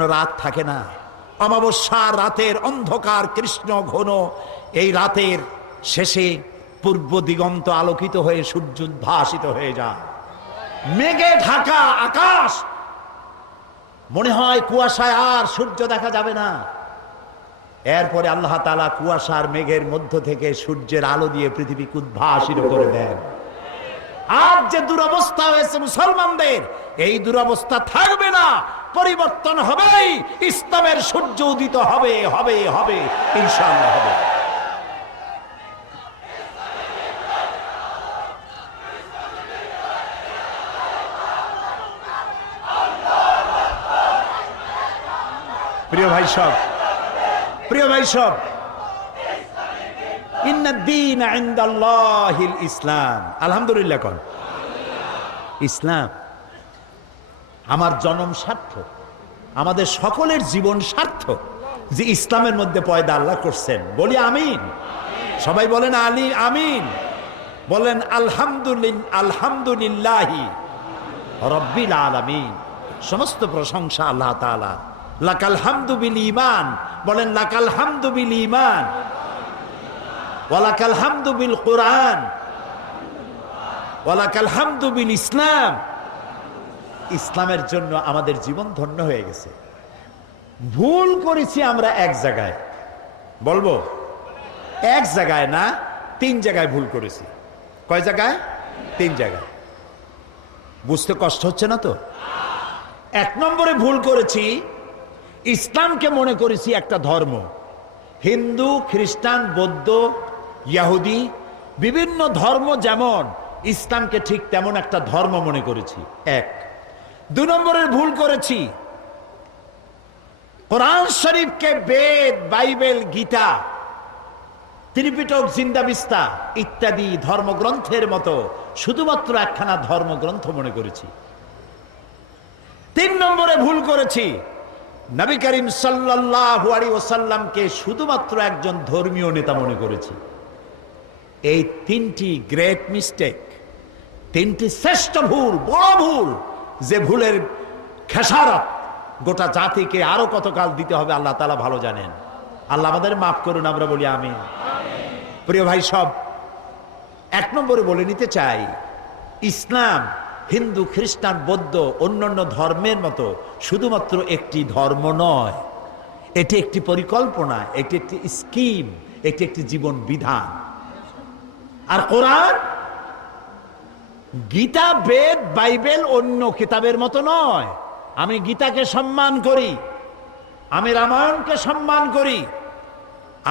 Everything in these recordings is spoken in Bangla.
রাত থাকে না। অমাবস্যার রাতের অন্ধকার কৃষ্ণ ঘন এই রাতের শেষে পূর্ব দিগন্ত আলোকিত হয়ে সূর্য উদ্ভাসিত হয়ে যায়। মেঘে ঢাকা আকাশ, মনে হয় কুয়াশায় আর সূর্য দেখা যাবে না। এরপরে আল্লাহ তাআলা কুয়াশার মেঘের মধ্য থেকে সূর্যের আলো দিয়ে পৃথিবীকে উদ্ভাসিত করে দেন। আজ যে দুরবস্থা হয়েছে মুসলমানদের, এই দুরবস্থা থাকবে না, পরিবর্তন হবেই। ইসলামের সূর্য উদিত হবে হবে হবে, ইনশাআল্লাহ হবে। প্রিয় ভাই সব, প্রিয় ভাই সব, ইন্নাদ-দীন ইনদাল্লাহিল ইসলাম। আলহামদুলিল্লাহ কোন ইসলাম। আমার জন্ম সার্থক, আমাদের সকলের জীবন সার্থক যে ইসলামের মধ্যে পয়দা আল্লাহ করছেন। বলি আমিন। সবাই বলেন আলী আমিন, বলেন আলহামদুলিল্লাহ, আলহামদুলিল্লাহি রাব্বিল আলামিন। সমস্ত প্রশংসা আল্লাহ তাআলা। লাকাল হামদু বিল ঈমান, বলেন লাকাল হামদু বিল ঈমান ওয়া লাকাল হামদু বিল কুরআন ওয়া লাকাল হামদু বিল ইসলাম। ইসলামের জন্য আমাদের জীবন ধন্য হয়ে গেছে। ভুল করেছি আমরা এক জায়গায়, বলবো এক জায়গায় না, 3 জায়গায় ভুল করেছি। কয় জায়গায়? 3 জায়গায়। বুঝতে কষ্ট হচ্ছে না তো? 1 নম্বরে ভুল করেছি, ইসলামকে মনে করেছি একটা ধর্ম। হিন্দু, খ্রিস্টান, বৌদ্ধ, ইহুদি, বিভিন্ন ধর্ম যেমন, ইসলামকে ঠিক তেমন একটা ধর্ম মনে করেছি। 1। 2 নম্বরের ভুল করেছি, কোরআন শরীফকে বেদ, বাইবেল, গীতা, ত্রিপিটক, জিন্দাবিস্তা ইত্যাদি ধর্মগ্রন্থের মতো শুধুমাত্র একখানা ধর্মগ্রন্থ মনে করেছি। 3 নম্বরে ভুল করেছি, নবী করিম সাল্লাল্লাহু আলাইহি ওয়াসাল্লামকে শুধুমাত্র একজন ধর্মীয় নেতা মনে করেছি। এই 3টি গ্রেট মিস্টেক, 3টি শ্রেষ্ঠ ভুল, বড় ভুল, যে ভুলের খেসারত গোটা জাতিকে আরো কতকাল দিতে হবে আল্লাহ তাআলা ভালো জানেন। আল্লাহ আমাদের মাফ করুন, আমরা বলি আমিন। প্রিয় ভাই সব, 1 নম্বরে বলে নিতে চাই, ইসলাম হিন্দু, খ্রিস্টান, বৌদ্ধ, অন্যান্য ধর্মের মতো শুধুমাত্র একটি ধর্ম নয়। এটি একটি পরিকল্পনা, এটি একটি স্কিম, এটি একটি জীবন বিধান। আর কোরআন, গীতা, বেদ, বাইবেল অন্য কিতাবের মতো নয়। আমি গীতাকে সম্মান করি, আমি রামায়ণকে সম্মান করি,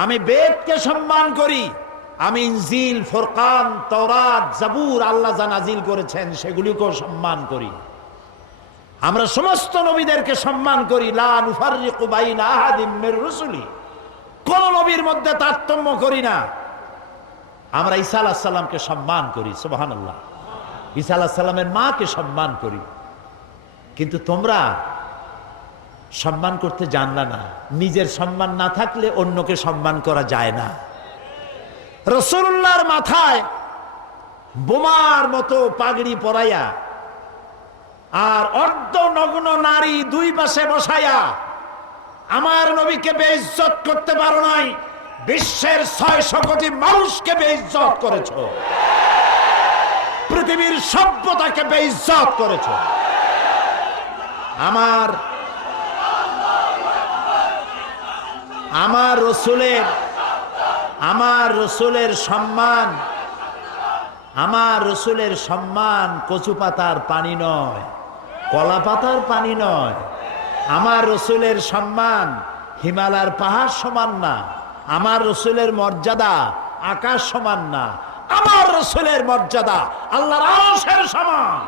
আমি বেদকে সম্মান করি, আমি ইনজিল, ফুরকান, তাওরাত, জাবুর আল্লাহ যা নাজিল করেছেন সেগুলিকেও সম্মান করি। আমরা সমস্ত নবীদেরকে সম্মান করি। লা নুফাররিকু বাইনা আহাদিম মির রুসুলি, কোন নবীর মধ্যে তারতম্য করি না। আমরা ঈসা আলাইহিস সালামকে সম্মান করি, সুবহানাল্লাহ। ঈসা আলাইহিস সালামের মাকে সম্মান করি। কিন্তু তোমরা সম্মান করতে জানলা না। নিজের সম্মান না থাকলে অন্যকে সম্মান করা যায় না। রাসূলুল্লাহর মাথায় বোমার মতো পাগড়ি পরাইয়া আর অর্ধ নগ্ন নারী 2 পাশে বসাইয়া আমার নবীকে বেইজ্জত করতে পারো নাই, বিশ্বের 600 কোটি মানুষকে বেইজ্জত করেছো, পৃথিবীর সভ্যতাকে বেইজ্জত করেছো। আমার রসুলের সম্মান কচু পাতার পানি নয়, কলা পাতার পানি নয়। আমার রসুলের সম্মান হিমালয়ের পাহাড় সমান না। আমার রসুলের মর্যাদা আকাশ সমান না। আমার রসুলের মর্যাদা আল্লাহর আরশের সমান।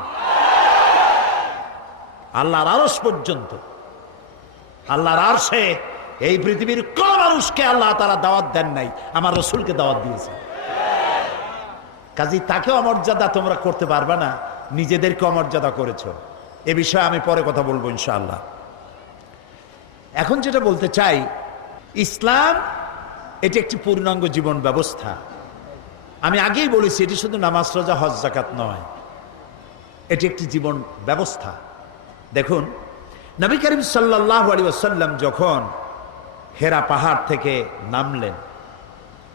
আল্লাহর আরশ পর্যন্ত, আল্লাহর আরশে এই পৃথিবীর কোন মানুষকে আল্লাহ তাআলা দাওয়াত দেন নাই, আমার রসুলকে দাওয়াত দিয়েছে। কাজী তাকে অমর্যাদা তোমরা করতে পারবে না, নিজেদেরকে অমর্যাদা করেছো। এ বিষয়ে আমি পরে কথা বলবো ইনশাআল্লাহ। এখন যেটা বলতে চাই, ইসলাম এটি একটি পূর্ণাঙ্গ জীবন ব্যবস্থা। আমি আগেই বলেছি, এটি শুধু নামাজ, রোজা, হজ, যাকাত নয়, এটি একটি জীবন ব্যবস্থা। দেখুন, নবী করিম সাল্লাল্লাহু আলাইহি ওয়াসাল্লাম যখন হেরা পাহাড় থেকে নামলেন,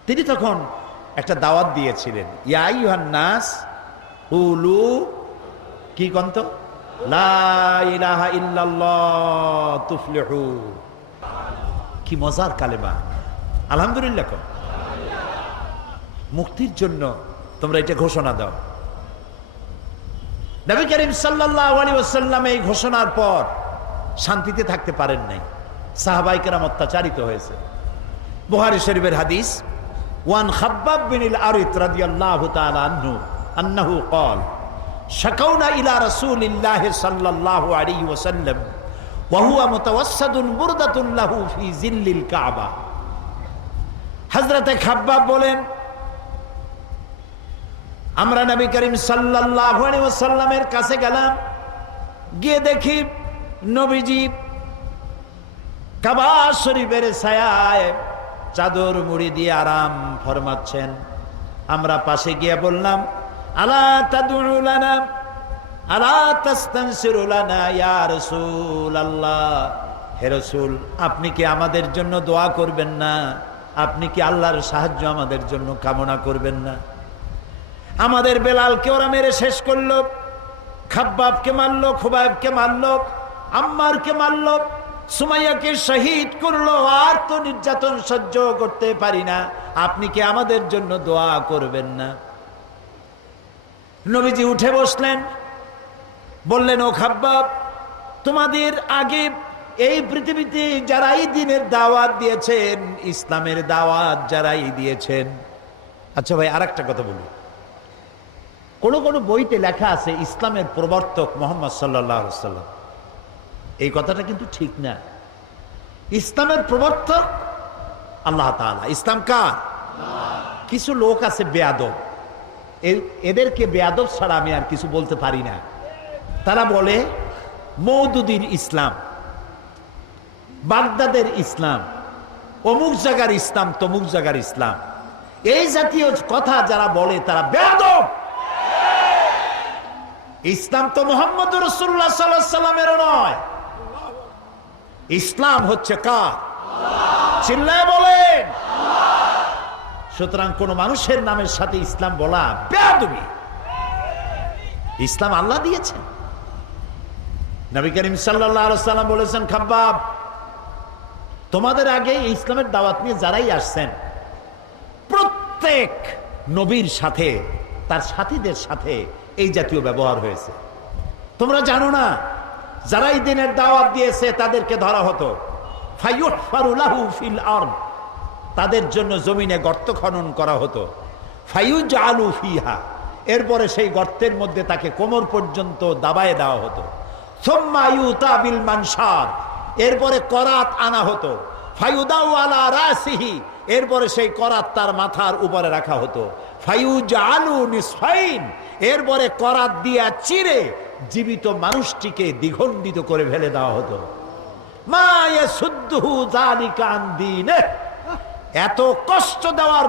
তিনি তখন একটা দাওয়াত দিয়েছিলেন, ইয়া আইয়ুহান নাস কুলু, কি কন্ত, লা ইলাহা ইল্লাল্লাহ তুফলিহু। কি মজার কালেমা, আলহামদুলিল্লাহ। কম মুক্তির জন্য তোমরা এটা ঘোষণা দাও। নবী করিম সাল্লাল্লাহু আলাইহি ওয়াসাল্লাম এই ঘোষণার পর শান্তিতে থাকতে পারেন নাই, সাহাবায়ে কেরাম অত্যাচারিত হয়েছে। বুখারী শরীফের হাদিস, ওয়ান খাব্বাব বিন আরিত রাদিয়াল্লাহু তাআলা আনহু আন্নাহু ক্বাল শাকাউনা ইলা রাসূলিল্লাহি সাল্লাল্লাহু আলাইহি ওয়াসাল্লাম ওয়া হুয়া মুতাওয়াসসাদুন বুরদাতুন লাহু ফি জিল্লিল কাবা। হযরতে খাব্বাব বলেন, আমরা নবী করিম সাল্লাল্লাহু আলাইহি ওয়াসাল্লামের কাছে গেলাম, গিয়ে দেখি নবীজি কাবা শরীফের ছায়ায় চাদর মুড়ি দিয়ে আরাম ফরমাচ্ছেন। আমরা পাশে গিয়ে বললাম, আলা তাদউ লানা আলা তাস্তানসিরু লানা ইয়া রাসূলুল্লাহ, হে রাসূল, আপনি কি আমাদের জন্য দোয়া করবেন না? আপনি কি আল্লাহর সাহায্য আমাদের জন্য কামনা করবেন না? আমাদের বেলালকে ওরা মেরে শেষ করলো, খাব্বাবকে মারলো, খুবাইবকে মারলো, আম্মারকে মারলো, সুমাইয়াকে শহীদ করলো। আর তো নির্যাতন সহ্য করতে পারি না, আপনি কি আমাদের জন্য দোয়া করবেন না? নবীজি উঠে বসলেন, বললেন, ও খাব্বাব, তোমাদের আগে এই পৃথিবীতে যারাই দ্বীনের দাওয়াত দিয়েছেন, ইসলামের দাওয়াত যারাই দিয়েছেন। আচ্ছা ভাই, আর একটা কথা বলি, কোন কোন বইতে লেখা আছে ইসলামের প্রবর্তক মুহাম্মদ সাল্লাল্লাহু আলাইহি ওয়াসাল্লাম। এই কথাটা কিন্তু ঠিক না। ইসলামের প্রবর্তক আল্লাহ তাআলা। ইসলাম কার? কিছু লোক আছে বেয়াদব, এদেরকে বেয়াদব ছাড়া আমি আর কিছু বলতে পারি না। তারা বলে মওদুদির ইসলাম, বাগদাদের ইসলাম, অমুক জায়গার ইসলাম, তমুক জায়গার ইসলাম। এই জাতীয় কথা যারা বলে তারা বেয়াদব। ইসলাম তো মুহাম্মদ রাসূলুল্লাহ সাল্লাল্লাহু আলাইহি ওয়াসাল্লামের নয়। ইসলাম হচ্ছে কার? চিল্লায় বলেন। সুতরাং কোন মানুষের নামের সাথে ইসলাম বলা বেয়াদবি। ইসলাম আল্লাহ দিয়েছেন। নবী করিম সাল্লাল্লাহু আলাইহি ওয়াসাল্লাম বলেছেন, খাব্বাব, তোমাদের আগে এই ইসলামের দাওয়াত নিয়ে যারাই আসছেন, প্রত্যেক নবীর সাথে তার সাথীদের সাথে এই জাতীয় ব্যবহার হয়েছে। তোমরা জানো না, যারা এই দিনের দাওয়াত দিয়েছে তাদেরকে ধরা হতো, ফায়ুহফারু লাহু ফিল আরদ, তাদের জন্য জমিনে গর্ত খনন করা হতো, ফায়ুজআলু ফিহা, এরপরে সেই গর্তের মধ্যে তাকে কোমর পর্যন্ত দাবায় দেওয়া হতো, সুম্মা ইউতা বিল মানশার, এরপরে করাত আনা হতো, ফায়ুদাউ আলা রাসিহি, এরপরে সেই করাত তার মাথার উপরে রাখা হতো, ফায়ুজআলু নিসফাইন, এরপরে করাত দিয়া চিরে জীবিত মানুষটিকে দ্বিখণ্ডিত করে ফেলে দেওয়া হতো। মা ইয়াসুদ্দুহু যালিকা আন দীনিহি, এত কষ্ট দেওয়ার